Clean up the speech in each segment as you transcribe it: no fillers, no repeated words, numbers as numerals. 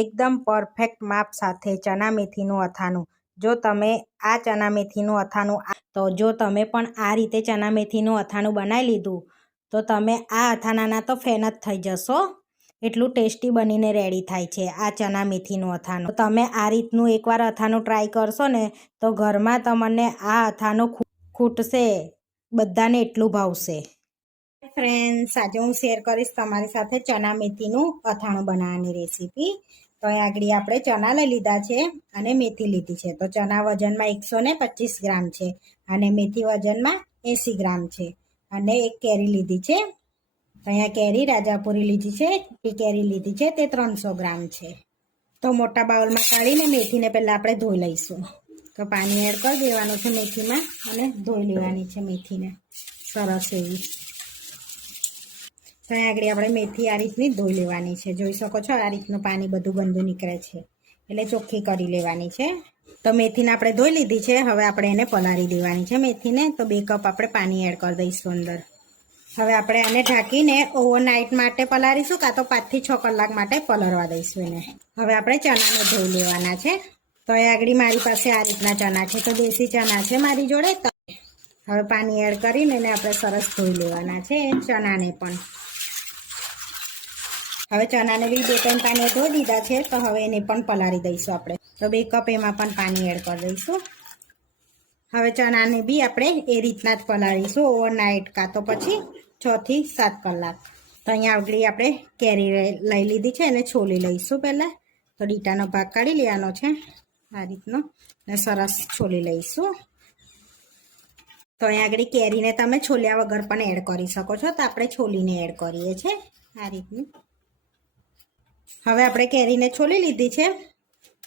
એકદમ પરફેક્ટ માપ સાથે ચણા મેથીનું અથાણું. જો તમે આ ચણા મેથીનું અથાણું તો જો તમે પણ આ રીતે ચણા મેથીનું અથાણું બનાવી લીધું તો તમે આ અથાણાના તો ફેન જ થઈ જશો. એટલું ટેસ્ટી બનીને રેડી થાય છે આ ચણા મેથીનું અથાણું. તમે આ રીતનું એકવાર અથાણું ટ્રાય કરશો ને તો ઘરમાં તમને આ અથાણું ખૂટશે, બધાને એટલું ભાવશે. ફ્રેન્ડ્સ, આજે હું શેર કરીશ તમારી સાથે ચણા મેથીનું અથાણું બનાવવાની રેસીપી. તો આગળ આપણે ચણા લઈ લીધા છે અને મેથી લીધી છે. તો ચણા વજનમાં 125 ગ્રામ છે અને મેથી વજનમાં 80 ગ્રામ છે અને એક કેરી લીધી છે. અહીંયા કેરી રાજાપુરી લીધી છે, એ કેરી લીધી છે તે 300 ગ્રામ છે. તો મોટા બાઉલમાં કાઢીને મેથીને પહેલાં આપણે ધોઈ લઈશું. તો પાણી એડ કરી દેવાનું છે મેથીમાં અને ધોઈ લેવાની છે મેથીને સરસ એવી. તો આગળ આપણે મેથી આ રીતની ધોઈ લેવાની છે. જોઈ શકો છો આ રીતનું પાણી બધું ગંદુ નીકળે છે એટલે ચોખ્ખી કરી લેવાની છે. તો મેથીને આપણે ધોઈ લીધી છે. હવે આપણે એને પલાળી દેવાની છે મેથીને. તો 2 કપ આપણે પાણી એડ કરી દઈશું અંદર. હવે આપણે આને ઢાંકીને ઓવરનાઇટ માટે પલાળીશું, કાં તો 5 થી 6 કલાક માટે પલળવા દઈશું એને. હવે આપણે ચણાને ધોઈ લેવાના છે. તો એ આગળ મારી પાસે આ રીતના ચણા છે, તો દેશી ચણા છે મારી જોડે. હવે પાણી એડ કરીને એને આપણે સરસ ધોઈ લેવાના છે ચણાને પણ. હવે ચણાને બી 2-3 પાણી ધોઈ દીધા છે. તો હવે એને પણ પલાળી દઈશું આપણે. તો 2 કપ એમાં પણ પાણી એડ કરી દઈશું. હવે ચણાને બી આપણે એ રીતના જ પલાળીશું ઓવરનાઇટ, કાં તો પછી 6 થી 7 કલાક. તો અહીંયા આગળ આપણે કેરી લઈ લીધી છે એને છોલી લઈશું પહેલાં. તો ડીટાનો ભાગ કાઢી લેવાનો છે આ રીતનો અને સરસ છોલી લઈશું. તો અહીંયા આગળ કેરીને તમે છોલ્યા વગર પણ એડ કરી શકો છો. તો આપણે છોલીને એડ કરીએ છીએ આ રીતનું. હવે આપણે કેરીને છોલી લીધી છે.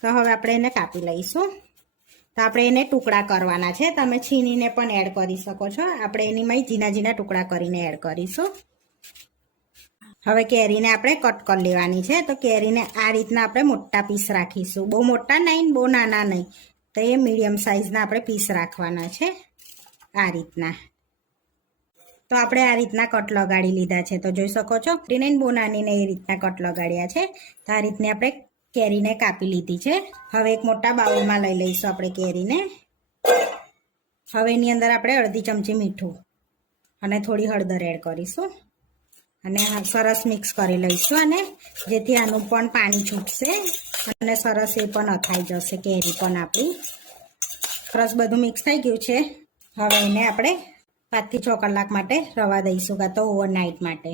તો હવે આપણે એને કાપી લઈશું. તો આપણે એને ટુકડા કરવાના છે. તમે છીનીને પણ એડ કરી શકો છો. આપણે એનીમાં ઝીણા ઝીણા ટુકડા કરીને એડ કરીશું. હવે કેરીને આપણે કટ કરી લેવાની છે. તો કેરીને આ રીતના આપણે મોટા પીસ રાખીશું. બહુ મોટા નહીં, બહુ નાના નહીં. તો એ મીડિયમ સાઇઝના આપણે પીસ રાખવાના છે આ રીતના. તો આપણે આ રીતના કટ લગાડી લીધા છે. તો જોઈ શકો છો નહીં, બહુ નાની ને એ રીતના કટ લગાડ્યા છે. તો આ રીતની આપણે કેરીને કાપી લીધી છે. હવે એક મોટા બાઉલમાં લઈ લઈશું આપણે કેરીને. હવે એની અંદર આપણે અડધી ચમચી મીઠું અને થોડી હળદર એડ કરીશું અને સરસ મિક્સ કરી લઈશું. અને જેથી આનું પણ પાણી છૂટશે અને સરસ એ પણ અથાઈ જશે કેરી પણ આપણી. સરસ બધું મિક્સ થઈ ગયું છે. હવે એને આપણે 5 થી 6 કલાક માટે રવા દઈશું, કાં તો ઓવરનાઇટ માટે.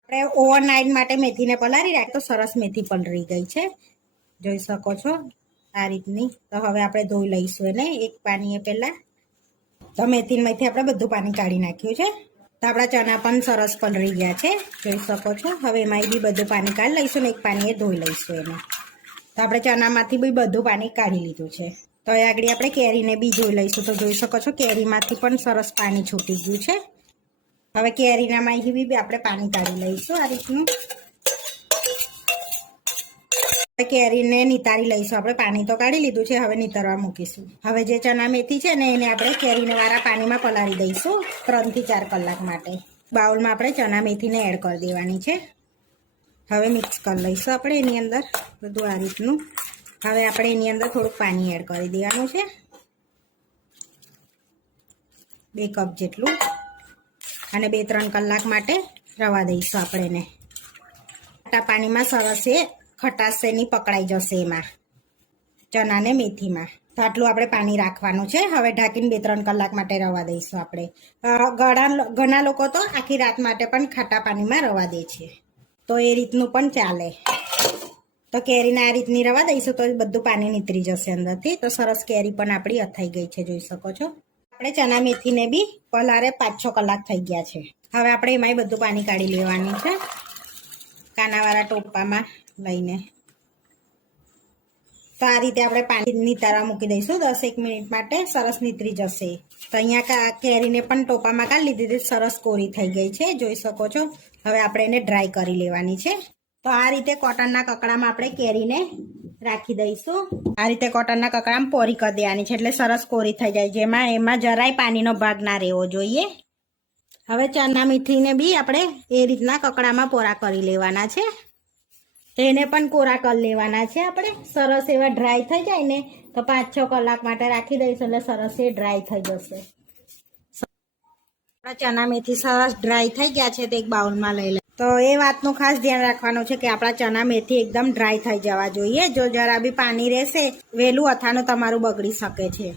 આપણે ઓવરનાઇટ માટે મેથીને પલાળી રાખીએ. તો સરસ મેથી પલળી ગઈ છે, જોઈ શકો છો આ રીતની. તો હવે આપણે ધોઈ લઈશું એને એક પાણીએ પહેલાં. તો મેથીમાંથી આપણે બધું પાણી કાઢી નાખ્યું છે. તો આપણા ચણા પણ સરસ પલળી ગયા છે, જોઈ શકો છો. હવે એમાં બી બધું પાણી કાઢી લઈશું ને એક પાણીએ ધોઈ લઈશું એને. તો આપણે ચણામાંથી બી બધું પાણી કાઢી લીધું છે. તો એ આગળ આપણે કેરીને બી ધોઈ લઈશું. તો જોઈ શકો છો કેરીમાંથી પણ સરસ પાણી છૂટી ગયું છે. હવે કેરીનામાંથી બી આપણે પાણી કાઢી લઈશું આ રીતનું. કેરીને નિતારી લઈશું આપણે. પાણી તો કાઢી લીધું છે, હવે નિતારવા મૂકીશું. હવે જે ચણા મેથી છે ને એને આપણે કેરીને વાળા પાણીમાં પલાળી દઈશું 3 થી 4 કલાક માટે. બાઉલમાં આપણે ચણા મેથીને એડ કરી દેવાની છે. હવે મિક્સ કરી લઈશું આપણે એની અંદર બધું આ રીતનું. હવે આપણે એની અંદર થોડુંક પાણી એડ કરી દેવાનું છે, 2 કપ જેટલું. અને 2-3 કલાક માટે રવા દઈશું આપણે એને. પાણીમાં સરસ એ ખટાશ એની પકડાઈ જશે એમાં ચણાને મેથીમાં. તો આટલું આપણે પાણી રાખવાનું છે. હવે ઢાંકીને 2-3 કલાક માટે રવા દઈશું આપણે. ઘણા લોકો તો આખી રાત માટે પણ ખાટા પાણીમાં રવા દે છે, તો એ રીતનું પણ ચાલે. તો કેરીને આ રીતની રવા દઈશું તો બધું પાણી નીતરી જશે અંદરથી. તો સરસ કેરી પણ આપણી અથાઈ ગઈ છે, જોઈ શકો છો. આપણે ચણા મેથીને બી પલાળે 5-6 કલાક થઈ ગયા છે. હવે આપણે એમાંય બધું પાણી કાઢી લેવાનું છે કાનાવાળા ટોપામાં લઈને. તો આ રીતે આપણે પાણી નિતારવા મૂકી દઈશું 10-1 મિનિટ માટે. સરસ નીતરી જશે. તો અહીંયા કેરીને પણ ટોપામાં કાઢી લીધી, સરસ કોરી થઈ ગઈ છે, જોઈ શકો છો. હવે આપણે એને ડ્રાય કરી લેવાની છે. તો આ રીતે કોટનના કકડામાં આપણે કેરીને રાખી દઈશું. આ રીતે કોટનના કકડામાં પોરી કરી દેવાની છે એટલે સરસ કોરી થઈ જાય, જેમાં એમાં જરાય પાણીનો ભાગ ના રહેવો જોઈએ. હવે ચણા મીઠીને બી આપણે એ રીતના કકડામાં પોરા કરી લેવાના છે. તો એને પણ કોરા કરી લેવાના છે આપણે. સરસ એવા ડ્રાય થઈ જાય ને તો 5-6 કલાક માટે રાખી દઈશું એટલે સરસ એ ડ્રાય થઈ જશે. આપણા ચણા મેથી સરસ ડ્રાય થઈ ગયા છે તો એક બાઉલમાં લઈ લે. તો એ વાતનું ખાસ ધ્યાન રાખવાનું છે કે આપણા ચણા મેથી એકદમ ડ્રાય થઈ જવા જોઈએ. જો જરા બી પાણી રહેશે વહેલું અથાણું તમારું બગડી શકે છે.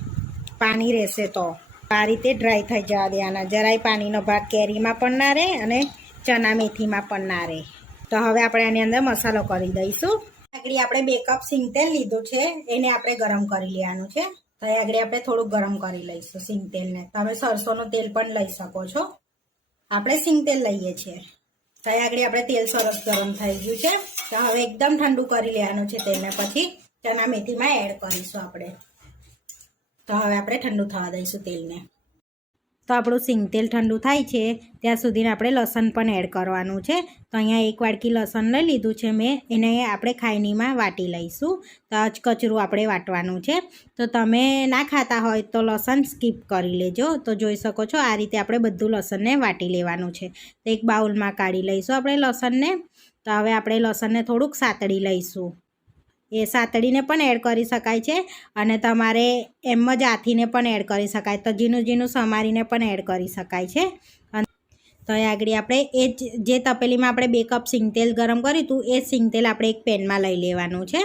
પાણી રહેશે તો આ રીતે ડ્રાય થઈ જવા દેવાના. જરાય પાણીનો ભાગ કેરીમાં પણ ના રહે અને ચણા મેથીમાં પણ ના રહે. તો હવે આપણે આની અંદર મસાલો કરી દઈશું. આગળ આપણે 2 કપ સિંગ તેલ લીધું છે એને આપણે ગરમ કરી લેવાનું છે. તો આગળ આપણે થોડુંક ગરમ કરી લઈશું સિંગ તેલને. તમે સરસોનું તેલ પણ લઈ શકો છો. આપણે સિંગ તેલ લઈએ છીએ. તો આગળ આપણે તેલ સરસ ગરમ થઈ ગયું છે. તો હવે એકદમ ઠંડુ કરી લેવાનું છે તેલને. પછી ચણા મેથીમાં એડ કરીશું આપણે. તો હવે આપણે ઠંડુ થવા દઈશું તેલને. તો આપણું સિંગ તેલ ઠંડુ થાય છે ત્યાં સુધીને આપણે લસણ પણ એડ કરવાનું છે. તો અહીંયા 1 વાટકી લસણ લઈ લીધું છે મેં. એને આપણે ખાયણીમાં વાટી લઈશું. તો કચરું આપણે વાટવાનું છે. તો તમે ના ખાતા હોય તો લસણ સ્કીપ કરી લેજો. તો જોઈ શકો છો આ રીતે આપણે બધું લસણને વાટી લેવાનું છે. તો એક બાઉલમાં કાઢી લઈશું આપણે લસણને. તો હવે આપણે લસણને થોડુંક સાતળી લઈશું. એ સાતળીને પણ એડ કરી શકાય છે અને તમારે એમ જ આથીને પણ એડ કરી શકાય. તો ઝીણું સમારીને પણ એડ કરી શકાય છે. તો આગળ આપણે એ જે તપેલીમાં આપણે 2 કપ સિંગ તેલ ગરમ કર્યું હતું એ સિંગ તેલ આપણે એક પેનમાં લઈ લેવાનું છે.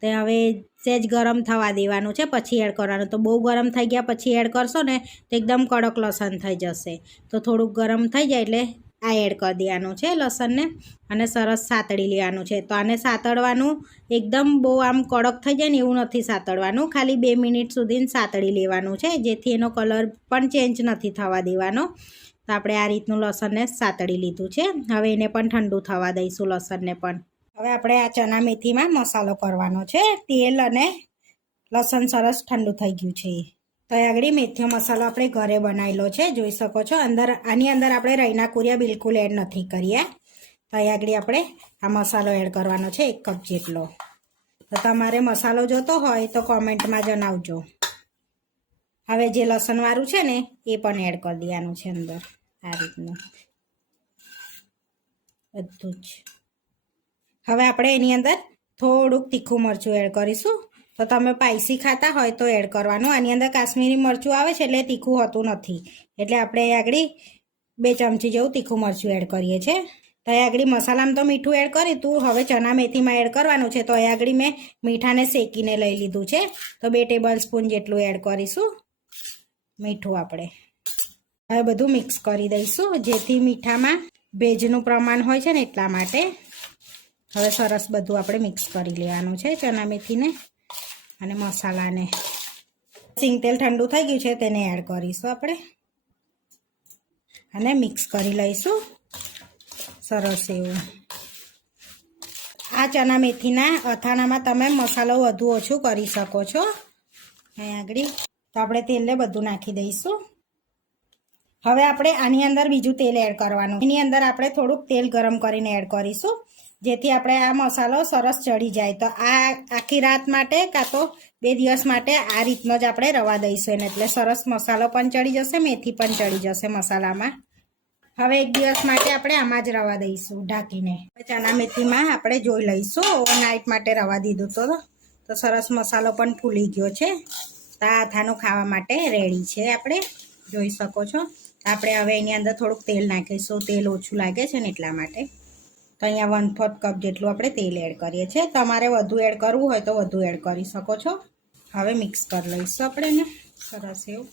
તો હવે સહેજ ગરમ થવા દેવાનું છે પછી એડ કરવાનું. તો બહુ ગરમ થઈ ગયા પછી એડ કરશો ને તો એકદમ કડક લસણ થઈ જશે. તો થોડુંક ગરમ થઈ જાય એટલે આ એડ કરી દેવાનું છે લસણને અને સરસ સાતળી લેવાનું છે. તો આને સાતળવાનું એકદમ બહુ આમ કડક થઈ જાય ને એવું નથી સાતળવાનું. ખાલી 2 મિનિટ સુધી સાતળી લેવાનું છે જેથી એનો કલર પણ ચેન્જ નથી થવા દેવાનો. તો આપણે આ રીતનું લસણને સાતળી લીધું છે. હવે એને પણ ઠંડુ થવા દઈશું લસણને પણ. હવે આપણે આ ચણા મેથીમાં મસાલો કરવાનો છે. તેલ અને લસણ સરસ ઠંડુ થઈ ગયું છે. તો આગળ મેથીનો મસાલો આપણે ઘરે બનાવેલો છે જોઈ શકો છો. આની અંદર આપણે રઈના કુરિયા બિલકુલ એડ નથી કર્યા. તો આગળ આપણે આ મસાલો એડ કરવાનો છે 1 કપ જેટલો. તો તમારે મસાલો જોતો હોય તો કોમેન્ટમાં જણાવજો. હવે જે લસણવાળું છે ને એ પણ એડ કરી દેવાનું છે અંદર આ રીતનું બધું જ. હવે આપણે એની અંદર થોડુંક તીખું મરચું એડ કરીશું. તો તમે સ્પાઈસી ખાતા હોય તો એડ કરવાનું. આની અંદર કાશ્મીરી મરચું આવે છે એટલે તીખું હોતું નથી. એટલે આપણે આગળ 2 ચમચી જેવું તીખું મરચું એડ કરીએ છીએ. તો આગળ મસાલામાં તો મીઠું એડ કર્યું હતું. હવે ચણા મેથીમાં એડ કરવાનું છે. તો આગળ મેં મીઠાને શેકીને લઈ લીધું છે. તો 2 ટેબલ સ્પૂન જેટલું એડ કરીશું મીઠું આપણે. હવે બધું મિક્સ કરી દઈશું જેથી મીઠામાં ભેજનું પ્રમાણ હોય છે ને એટલા માટે. હવે સરસ બધું આપણે મિક્સ કરી લેવાનું છે ચણા મેથીને અને મસાલાને. સિંગ તેલ ઠંડુ થઈ ગયું છે તેને એડ કરીશું આપણે અને મિક્સ કરી લઈશું સરસ એવું. આ ચણા મેથીના અથાણામાં તમે મસાલો વધુ ઓછું કરી શકો છો. અહીં આગળ તો આપણે તેલને બધું નાખી દઈશું. હવે આપણે આની અંદર બીજું તેલ એડ કરવાનું. એની અંદર આપણે થોડુંક તેલ ગરમ કરીને એડ કરીશું જેથી આપણે આ મસાલો સરસ ચડી જાય. તો આ આખી રાત માટે કાં તો 2 દિવસ માટે આ રીતનો જ આપણે રવા દઈશું એને. એટલે સરસ મસાલો પણ ચડી જશે, મેથી પણ ચડી જશે મસાલામાં. હવે 1 દિવસ માટે આપણે આમાં જ રવા દઈશું ઢાંકીને. ચણા મેથીમાં આપણે જોઈ લઈશું. ઓવરનાઇટ માટે રવા દીધું તો સરસ મસાલો પણ ફૂલી ગયો છે. તો આ અથાણું ખાવા માટે રેડી છે આપણે જોઈ શકો છો. આપણે હવે એની અંદર થોડુંક તેલ નાખીશું. તેલ ઓછું લાગે છે ને એટલા માટે. તો અહીંયા 1/4 કપ જેટલું આપણે તેલ એડ કરીએ છીએ. તમારે વધુ એડ કરવું હોય તો વધુ એડ કરી શકો છો. હવે મિક્સ કરી લઈશું આપણે એને સરસ એવું.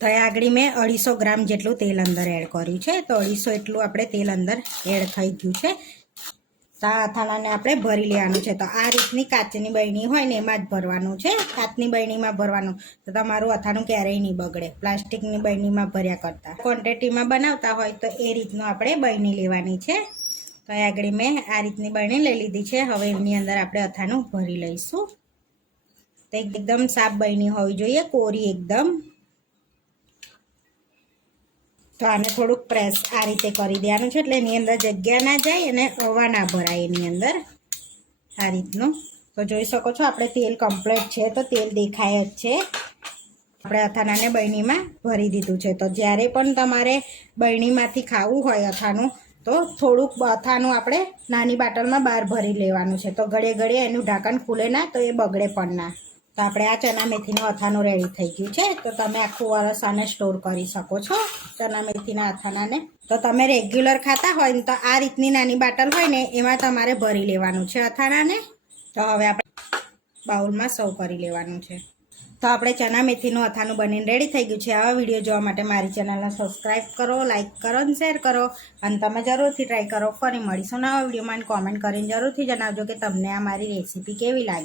તો આગળ મેં 250 ગ્રામ જેટલું તેલ અંદર એડ કર્યું છે. તો 250 એટલું આપણે તેલ અંદર એડ થઈ ગયું છે. તો આ અથાણાને આપણે ભરી લેવાનું છે. તો આ રીતની કાચની બરણી હોય ને એમાં જ ભરવાનું છે. કાચની બરણીમાં ભરવાનું તો તમારું અથાણું ક્યારેય નહીં બગડે પ્લાસ્ટિકની બરણીમાં ભર્યા કરતાં. ક્વોન્ટિટીમાં બનાવતા હોય તો એ રીતનું આપણે બરણી લેવાની છે. તો આગળ મેં આ રીતની બરણી લઈ લીધી છે. હવે એની અંદર આપણે અથાણું ભરી લઈશું. તો એકદમ સાફ બરણી હોવી જોઈએ, કોરી એકદમ. તો આને થોડુંક પ્રેસ આ રીતે કરી દેવાનું છે એટલે એની અંદર જગ્યા ના જાય અને હવા ના ભરાય એની અંદર આ રીતનું. તો જોઈ શકો છો આપણે તેલ કમ્પ્લીટ છે. તો તેલ દેખાય જ છે. આપણે અથાણાને બરણીમાં ભરી દીધું છે. તો જ્યારે પણ તમારે બરણીમાંથી ખાવું હોય અથાણું તો થોડુંક અથાનું આપણે નાની બાટલમાં બહાર ભરી લેવાનું છે, તો ઘડે ઘડે એનું ઢાંકણ ખુલે ના, તો એ બગડે પણ ના. તો આપણે આ ચણા મેથીનું અથાનું રેડી થઈ ગયું છે. તો તમે આખું વરસ આને સ્ટોર કરી શકો છો, ચણા મેથીના અથાનાને. તો તમે રેગ્યુલર ખાતા હોય ને તો આ રીતની નાની બાટલ હોય ને એમાં તમારે ભરી લેવાનું છે અથાણાને. તો હવે આપણે બાઉલમાં સર્વ કરી લેવાનું છે. તો આપણે ચણા મેથીનું અથાણું બનીને રેડી થઈ ગયું છે. આવા વિડીયો જોવા માટે મારી ચેનલને સબસ્ક્રાઈબ કરો, લાઇક કરો અને શેર કરો. અને તમે જરૂરથી ટ્રાય કરો. ફરી મળીશું નવા વિડીયોમાં. કોમેન્ટ કરીને જરૂરથી જણાવજો કે તમને આ મારી રેસીપી કેવી લાગી.